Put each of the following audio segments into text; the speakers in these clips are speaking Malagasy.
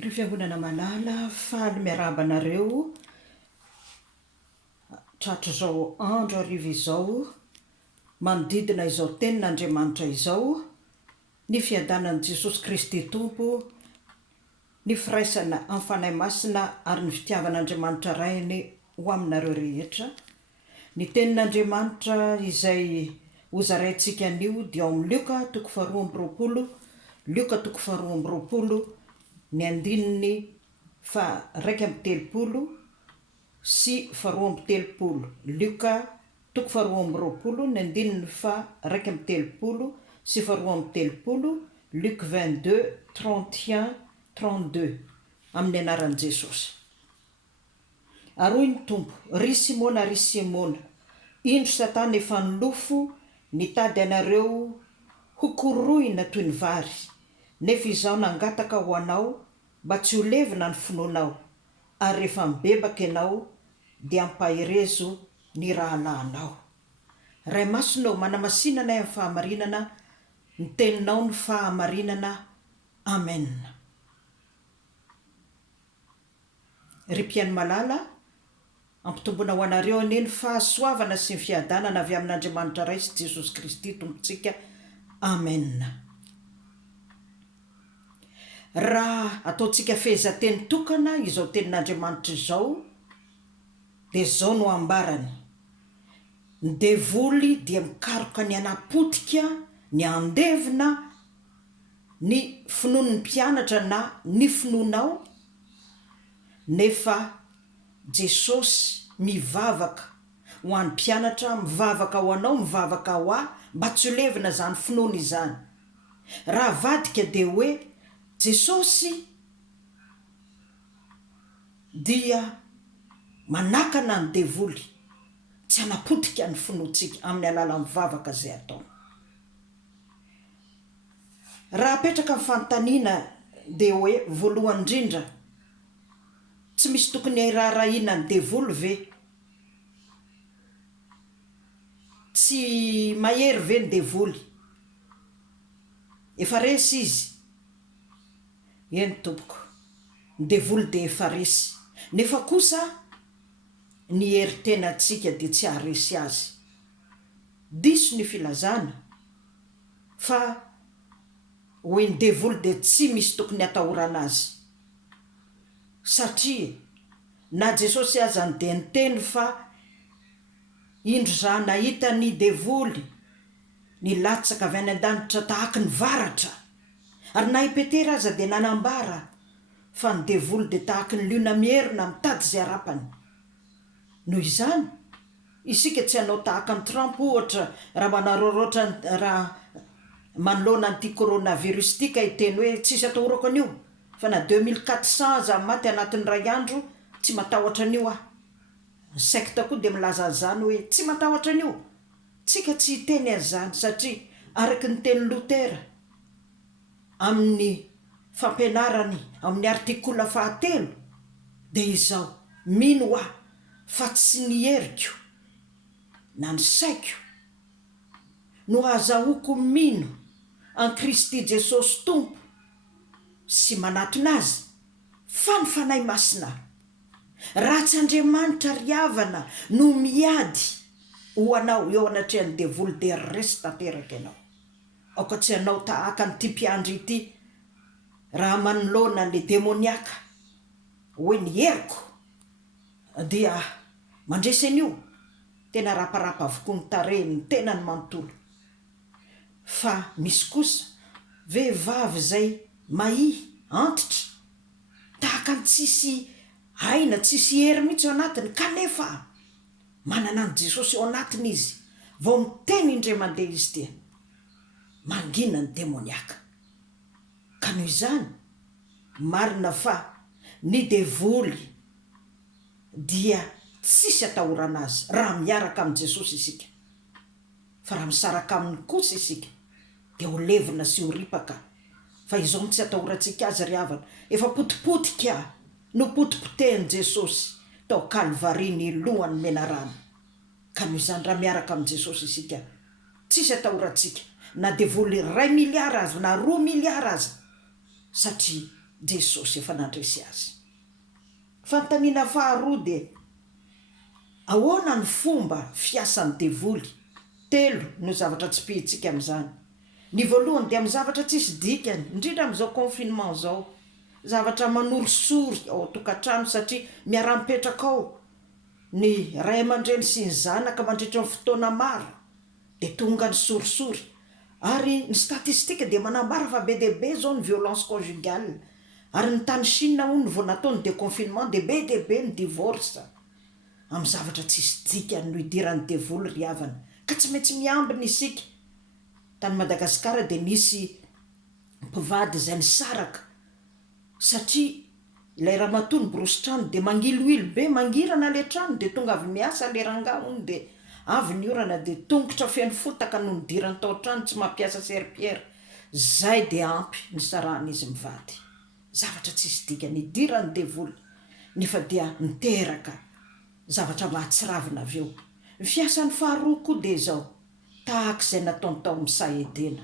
Ry fiangonana malala faly miarabanareo tratro izao andro arivo izao manodidina izao tenin'Andriamanitra izao, ny fiadanan'i Jesosy Kristy Tompo, ny firaisana amin'ny fanahy masina ary ny fitiavan'Andriamanitra rainy ho aminareo rehetra. Ny tenin'Andriamanitra izay hozaraintsika anio dia ao amin'ny Lioka toko faharoa amby roapolo, Lioka toko faharoa amby roapolo, ny andininy raiky amby telopolo sy faharoa amby telopolo. Lioka toko faharoa amby roapolo, ny andininy raiky amby telopolo sy faharoa amby telopolo. Luc 22, 31, 32 amin'ny anaran'i Jesosy. Ary hoy ny Tompo: ry Simona, ry Simona, indro Satana efa nolofo nitady anareo ho korohina toy ny vary, nefa izaho nangataka ho anao mba tsy ho levina ny finoanao, ary rehefa mibebaka ianao dia ampaherezo ny rahalahinao. Ray masonao, manamasinana amin'ny fahamarinana, ny teninao ny fahamarinana. Amen. Ry mpiaino malala, ampitombona ho anareo anie ny fahasoavana sy ny fiadanana avy amin'Andriamanitra ray sy Jesosy Kristy Tompontsika. Amen. Raha ataontsika fehezanteny tokana izao tenin'Andriamanitra izao, dia izao no ambarany: ny devoly dia mikaroka ny anapotika, ny andevina, ny finoan'ny mpianatra na ny finoanao, nefa Jesosy mivavaka ho an'ny mpianatra, mivavaka ho anao, mivavaka ho aho, mba tsy ho levina zany finoana izany. Raha vadika dia hoe Jesosy dia manakana ny devoly tsy hanapotika ny finoantsika amin'ny alalan'ny mivavaka zay atao. Raha apetraka amin'ny fanontaniana dia hoe, voalohany indrindra, tsy misy tokony hiraharahiana ny devoly ve? Tsy mahery ve ny devoly? Efa resy izy? Eny tompoko, ny devoly dia efa resy, nefa kosa ny herin-tenantsika dia tsy haharesy azy. Diso ny filazana fa hoe ny devoly dia tsy misy tokony hatahorana azy, satria na Jesosy azany dia niteny fa indro za nahita ny devoly nilatsaka avy any an-danitra tahaka ny varatra, ary na i Petera aza dia nanambara fa ny devoly dia tahaka ny liona mierina mitady zay harapany. Noho izany, isika tsy hanao tahaka ny Trump ohatra, raha manararaotra, raha manoloana an'ity coronavirus ity ka hiteny hoe tsisy atahorako an'io, fa na 2400 aza maty anatin'ny ray andro, tsy matahotra an'io aho. Ny secte koa dia milaza an'izany hoe tsy matahotra an'io. Tsika tsy hiteny an'izany satria araky ny teny Lutera amin'ny fampianarany amin'ny artikola 3 dia izao: mino aho fa tsy ny heriko na ny saiko no azahoako mino an Kristy Jesosy Tompo sy manatona azy, fa ny fanahy masina. Raha tsy Andriamanitra ry havana no miady ho anao eo anatrehan'ny devoly dia resy tanteraka ianao. Aoka tsy hanao tahaka n'ity mpiandry ity, raha manoloana le demoniaka hoe ny heriko dia mandresy an'io, tena raparapa avokoa ny tarehiny, tena ny manontolo. Fa misy kosa vehivavy zay antitra, tahaka ny tsisy aina, tsisy hery mihitsy ao anatiny, kanefa manana ny Jesosy ao anatiny izy, vao miteny indray mandeha izy dia mangina ny demoniaka. Ka noho izany, marina fa ny devoly dia tsisy atahorana azy raha miaraka amin'ny Jesosy isika. Fa raha misaraka aminy kosa isika dia ho levina sy ho ripaka. Fa izao tsy atahorantsika azy ry havana, efa potipotika no potipotehiny Jesosy tao Kalvari ny lohany menarana. Ka noho izany, raha miaraka amin'ny Jesosy isika, tsisy atahorantsika na devoly 1 miliara azy na 2 miliara azy, satria jesosy efa nandresy azy. Fantaniana faharoa dia ahoana ny fomba fiasan'ny devoly. 3 no zavatra tsy pihitsika amin'izany. Ny voalohany dia amin'ny zavatra tsisy dikany, indrindra amin'izao confinement zao, zavatra manorosory ao tokantrano satria miara-mipetraka ao ny ray aman-dreny sy ny zanaka mandritra ny fotoana maro dia tonga ny sorisory. Ary ny statistika dia manambara fa be dehibe zao ny violence conjugale, ary ny tany Chine hono vao natao ny déconfinement dia be dehibe ny divorce amin'ny zavatra tsisy dikany no idiran'ny devoly ry havana, ka tsy maintsy miambina isika. Tany Madagasikara dia nisy mpivady izay nisaraka satria ilay ramatoa ny borositrano dia mangiloilo be, mangirana le trano dia tonga avy miasa le rangahy hono dia avy ny orana dia tongotra feno fotaka no nidirany tao trano, tsy mampiasa serpillère. Zay dia ampy ny saran'izy mivady. Zavatra tsisy dikany idirany devoly nefa dia niteraka zavatra mahatsiravina avy eo. Ny fiasan'ny faharoa koa dia zao, tahaka izay nataony tao Misy Edena,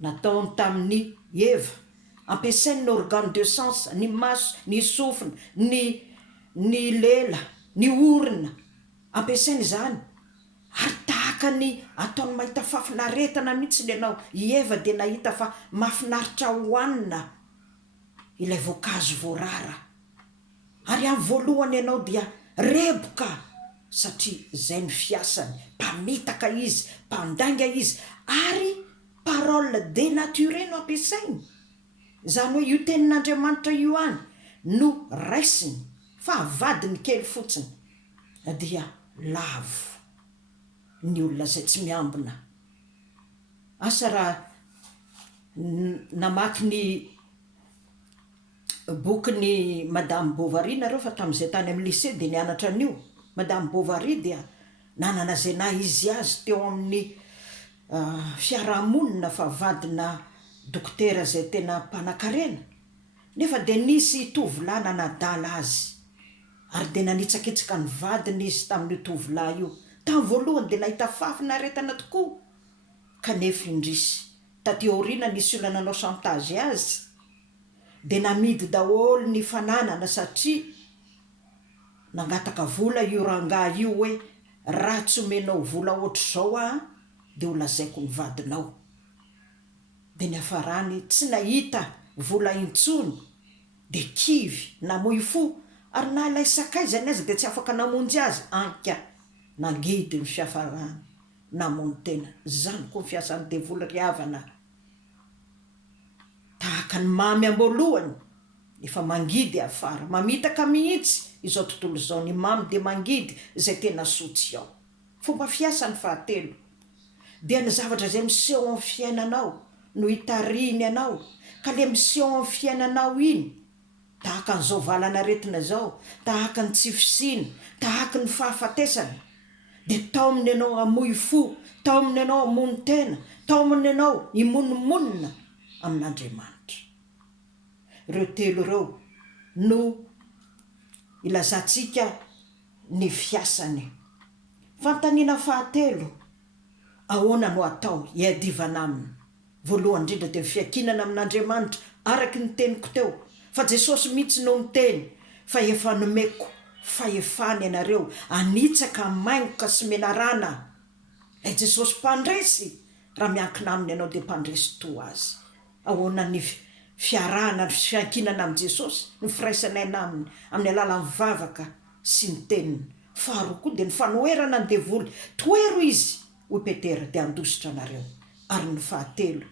nataony tamin'ny Eva, ampiasainy ny organe de sens, ny maso, ny sofina, ny lela, ny orina, ampiasainy izany. Ary tahaka ny ataony mahita fafinaretana mihitsy ny ianao. I Eva dia nahita fa mahafinaritra hohanina ilay voankazo voarara, ary amin'ny voalohany ianao dia reboka satria izay ny fiasany, mpamitaka izy, mpandainga izy, ary parole dénaturée no ampiasainy. Zany hoe io tenin'Andriamanitra io any no raisiny, fa avadiny kely fotsiny dia lavo ny olona izay tsy miambina. Asa raha namaky ny bokyny Madame Bovary nareo fa tamin'izay tany amin'ny lycée dia nianatra an'io. Madame Bovary dia nanana izay nahizy azy teo amin'ny fiarahamonina fa vadina dokotera izay tena mpanan-karena, nefa dia nisy tovolahy nanadala azy ary dia nanitsakitsaka ny vadiny izy tamin'io tovolahy io. Tamin'ny voalohany dia nahita fafinaretana tokoa, kanefa indrisy taty aoriana nisy olona nanao chantage azy dia namidy daholo ny fananana satria nangataka vola io rangahy io hoe raha tsy omenao vola ohatr'izao dia ho lazaiko ny vadinao. Dia ny hafarany tsy nahita vola intsony dia kivy namoy fo, ary na ilay sakaizany azy dia tsy afaka namonjy azy, anka nangidy ny fiafarany namony tena. Zany koa fiasan'ny devoly ry havana, tahaka ny mamy am-boalohany efa mangidy afara, mamitaka mihitsy izao tontolo izao, ny mamy dia mangidy izay tena sotsy ao. Fomba fiasan'ny fahatelo dia ny zavatra izay miseho amin'ny fiainanao no hitariny anao, ka le miseho amin'ny fiainanao iny, tahaka n'izao valanaretina zao, tahaka ny tsy fisiny, tahaka ny fahafatesana, dia tao amin'ny ianao hamoy fo, tao amin'ny ianao hamono tena, tao amin'ny ianao himononmonina amin'Andriamanitra. Ireo telo ireo no ilazantsika ny fiasany. Fantaniana fahatelo, ahoana no atao hiadivana aminy. Voalohany indrindra dia fiankinana amin'Andriamanitra araky ny teniko teo, fa Jesosy mihitsy no miteny fa efa nomeko fahefany ianareo anitsaka maingoka sy menarana. Ilay Jesosy mpandresy, raha miankina aminy ianao dia mpandresy to azy. Ahoana ny fiarahana ny fiankinana amin'ny Jesosy, ny firaisanay aminy amin'ny alalan'ny vavaka sy ny teniny. Faharoa koa dia ny fanoherana ny devoly, toero izy hoy Petera dia handositra anareo. Ary ny fahatelo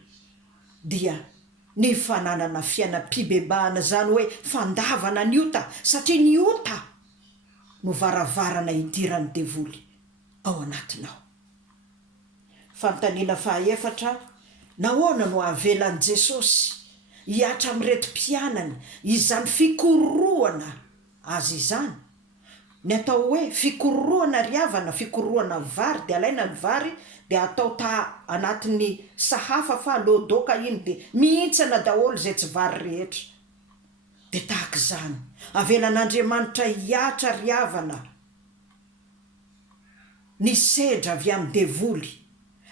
dia ny fananana fiainam-pibebahana, zany hoe fandavana ny ota, satria ny ota no varavarana idiran'ny devoly ao anatinao. Fantaniana fahaefatra, nahoana no havelan'i Jesosy hiatra amin'ireti-pianany izany fikororoana azy izany. Ny atao hoe fikororoana ry havana, fikororoana vary, dia alaina ny vary dia atao anatin'ny sahafa fa lodoka iny dia mihintsana daholo izay tsy vary rehetra. Dia tahaka izany avelan'Andriamanitra hiatra ry havana, ny sedra avy amin'ny devoly,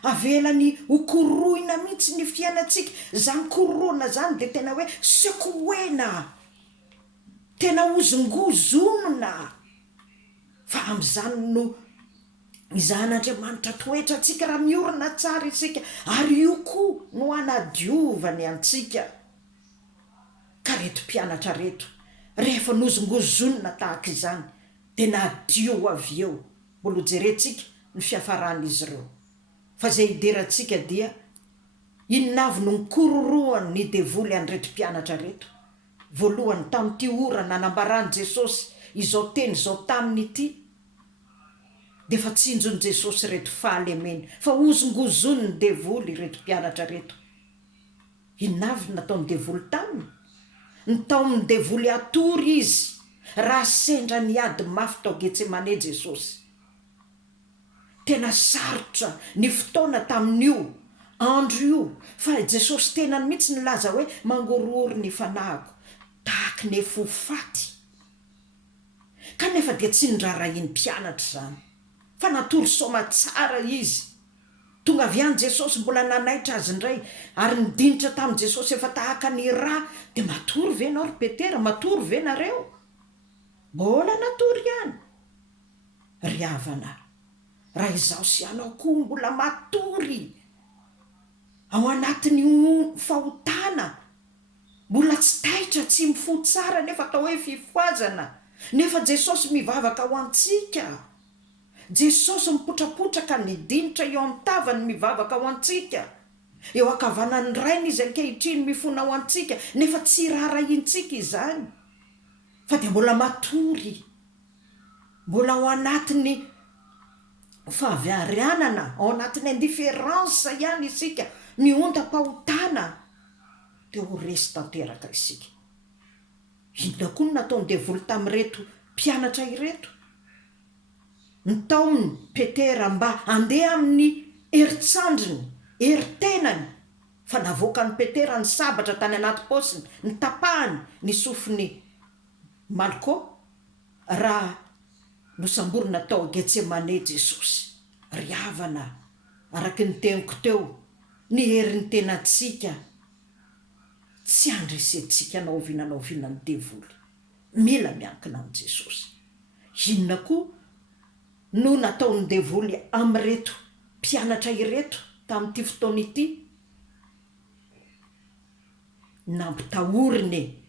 avelany hokoroina mihitsy ny fiainatsika. Zany korona zany de tena hoe sekoena, tena ozongozonona. Fa am'izany no izan'Andriamanitra toetra atsika raha miorina tsara isika, ary io koa no anadiovany antsika. Ka reto mpianatra reto, rehefa nozongozonina tahaka izany de nadio avy eo. Mbola jerentsika ny fiafaran'izy ireo. Fa zay ideratsika dia inona avy no nikororoany ny devoly an'reto mpianatra reto. Voalohany tamin'ity orana nanambarany Jesosy izao teny zao taminy ity, de fa tsinjon' Jesosy reto fahalemeny, fa ozongozony ny devoly reto mpianatra reto. Inona avy nataony devoly taminy? Nataony devoly atory izy, raha sendra niady mafy tao Getsemane Jesosy. Tena sarotra ny fotoana tamin'io andro io, fa Jesosy tena mihitsy nilaza hoe mangorory ny fanahiko tahaka ny fo faty. Kanefa dia tsy nirarahiny mpianatra zany, fa natory soma tsara izy. Tonga avy any Jesosy mbola nanaitra azy indray, ary nidinitra tamin'i Jesosy efa tahaka ny rà, de matory ve nao ry Petera, matory ve nareo? Mbola natory ihany. Ry havana, raha izaho sy anao koa mbola matory ao anatin'ny fahotana, mbola tsy taitra, tsy mifo tsara, nefa atao hoe fifoazana, nefa Jesosy mivavaka ho antsika. Jesosy mipotrapotraka nidinitra eo amin'ny tavany mivavaka ho antsika. Eo ankavanany rainy izy ankehitriny mifona ho antsika, nefa tsy rarahintsika izany. Fa dia mbola matory, mbola ao anatin'ny fahavarianana, ao anatin'ny indifférence ihany isika, miontam-pahotana, dia ho resy tanteraka isika. Inona koa no nataony devoly tamin'ireto mpianatra ireto? Nataony Petera mba handeha amin'ny herintsandriny, heritenany, fa navoakany Petera ny sabatra tany anaty paosiny, nitapahany ny sofiny Malko, raha nosamborina tao Getsemane Jesosy. Ry havana, araky ny teniko teo, ny herin'ny tenatsika tsy andresentsika naovinany devoly, mila miankina amin'ny Jesosy. Inona koa no nataony devoly am'ireto mpianatra ireto tamin'ity fotoana ity? Nampitahoriny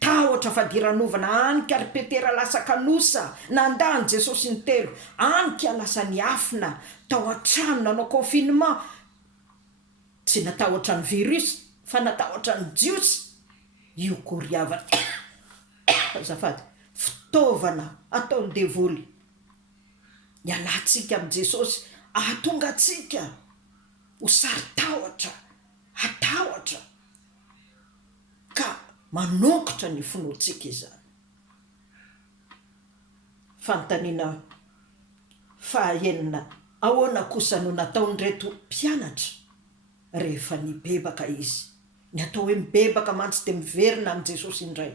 tahotra fadiranovana, anika ry Petera lasa kanosa, nandany Jesosy ny telo, anika lasa niafina tao an-trano, nanao confinement. Tsy natahotra ny virus, fa natahotra ny jiosy. Io koa ry havana azafady, fitaovana ataony devoly hialantsika amin'i Jesosy, ahatonga atsika ho sary tahotra, hatahotra, ka manongotra ny finoantsika izany. Fanontaniana fahaenina, ahoana kosa no nataony reto mpianatra rehefa nibebaka izy? Ny atao hoe mibebaka mantsy de miverina amin'i Jesosy indray,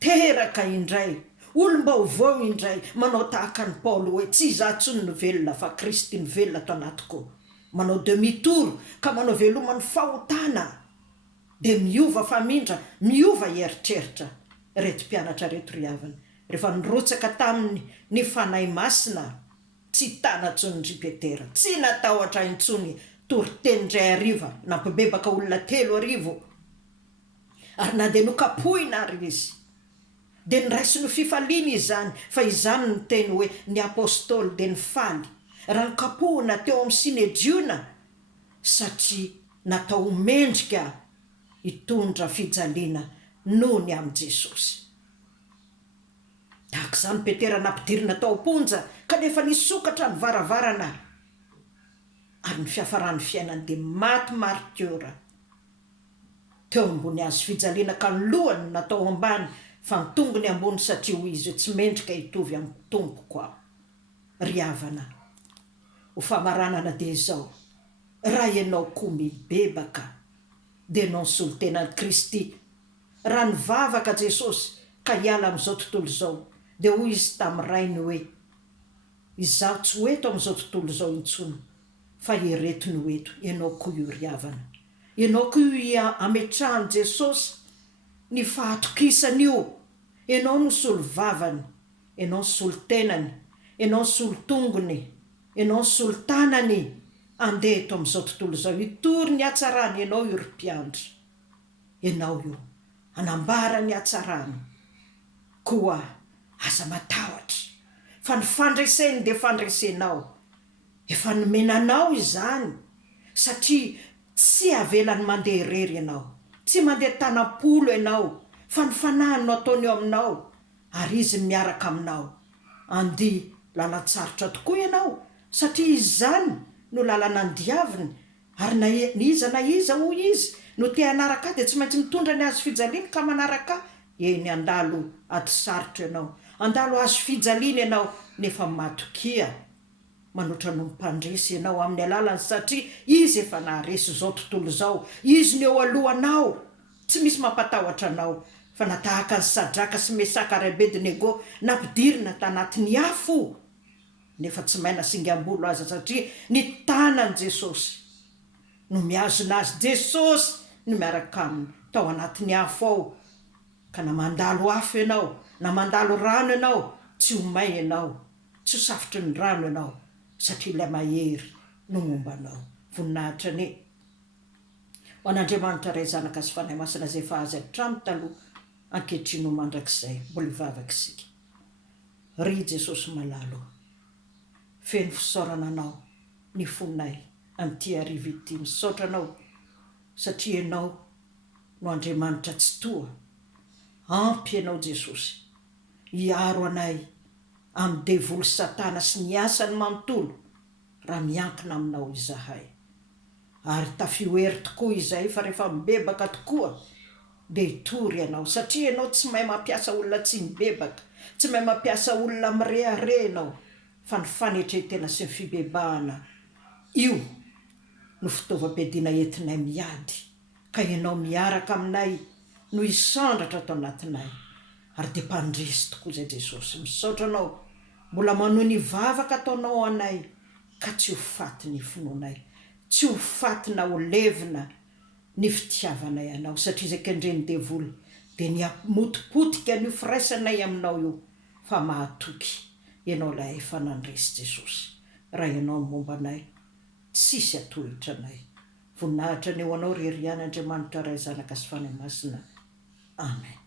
teraka indray, olom-baovao indray, manao tahaka ny Paoly hoe tsy izaho tsony ny velona fa Kristy ny velona ato anatiko, manao demi-tour ka manao veloman'ny fahotana, de miova famindra, miova eritreritra. Reto mpianatra reto ry havana, rehefa nirotsaka taminy ny fanahy masina, tsy tana tsony ry Petera, tsy natahotra intsony, tory teny ndray ariva, nampibebaka olona 3 arivo, ary na de nokapohina ary izy, de niraisy no fifaliana izany, fa izany no teny hoe ny apôstôly de nifaly, raha nokapohina teo amin'ny Sinediona, satria natao mendrika hitondra fijaliana noho ny amin'i Jesosy. Tahaka izany Petera nampidirina tao am-ponja, kanefa nisokatra ny varavarana, ary ny fiafarany fiainany de maty martyra teo ambony azo fijaliana, ka ny lohany natao ambany, fa ny tongony ambony, satria ho izy tsy mendrika hitovy amin'ny tompoko aho. Ry havana, ho famaranana de zao, raha ianao koa mibebaka de nansolo tenan'i Kristy, raha nivavaka Jesosy ka hiala amin'izao tontolo zao, de hoy izy tamin'ny rainy hoe izaho tsy hoeto amin'izao tontolo zao intsony, fa iretiny hoeto ianao koa io riavana, ianao koa io ametrahany Jesosy ny fahatokisany io. Ianao no solo vavany, ianao solo tenany, ianao solo tongony, ianao solo tanany. Andeha eto amin'izao tontolo izao hitory ny hatsarany ianao io ry mpiandry, ianao io anambara ny hatsarany koa aza matahotra fa ny fandreseny dia fandresenao, efa nomenanao izany satria tsy avelany mandeha irery ianao, tsy mandeha tanam-polo ianao, fa ny fanahy no ataony eo aminao ary izy miaraka aminao. Andia lalan-tsarotra tokoa ianao satria izany no lalana ny diaviny, ary na iza hoy izy no te hanaraka dia tsy maintsy mitondra ny azo fijaliana ka manaraka. Eny andalo ady sarotra ianao, andalo azo fijaliana ianao, nefa matokia manoatra no mipandresy ianao amin'ny alalany satria izy efa naharesy izao tontolo izao. Izy ny eo alohanao, tsy misy mampatahotra anao, fa natahaka ny Sadraka sy Mesaka ary Abednego nampidirina tanatin'ny afo, nefa tsy maina singam-bolo aza satria ny tanany Jesosy no miazona azy. Jesosy no miaraka aminy tao anatin'ny afo ao, ka na mandalo afo ianao, na mandalo rano ianao, tsy ho may ianao, tsy ho safotry ny rano ianao satria ilay mahery no momba anao. Voninahitra ny ho an'Andriamanitra ray zanaka sy fanahy masina zay efa azy hatramin'ny taloha, ankehitriny ho mandrakizay mbola hivavaka isika. Ry Jesosy malalo, feno fisaorana anao ny fonay amin'ity hariva ity. Misaotra anao satria ianao no Andriamanitra tsy toa. Ampy ianao Jesosy hiaro anay amin'ny devoly Satana sy ny asany manontolo raha miankina aminao izahay. Ary tafioery tokoa izay fa rehefa mibebaka tokoa dia hitory ianao satria ianao tsy mahay mampiasa olona tsy mibebaka, tsy mahay mampiasa olona mirehare ianao, fa ny fanetretena sy ny fibebahana io no fitaovam-piadiana entinay miady. Ka ianao miaraka aminay no hisandratra tao anatinay, ary dia mpandresy tokoa zay Jesosy. Misaotra anao mbola manohy ny vavaka ataonao anay, ka tsy ho faty ny finoanay, tsy ho faty na ho levina ny fitiavanay anao, satria izay kendreny devoly dia ny amotipotika ny firaisanay aminao io, fa mahatoky ianao ilay efa nandresy Jesosy. Raha ianao momba anay, tsisy atohitra anay. Voninahitra ny ho anao ry rian'Andriamanitra ray zanaka sy fanahy masina. Amen.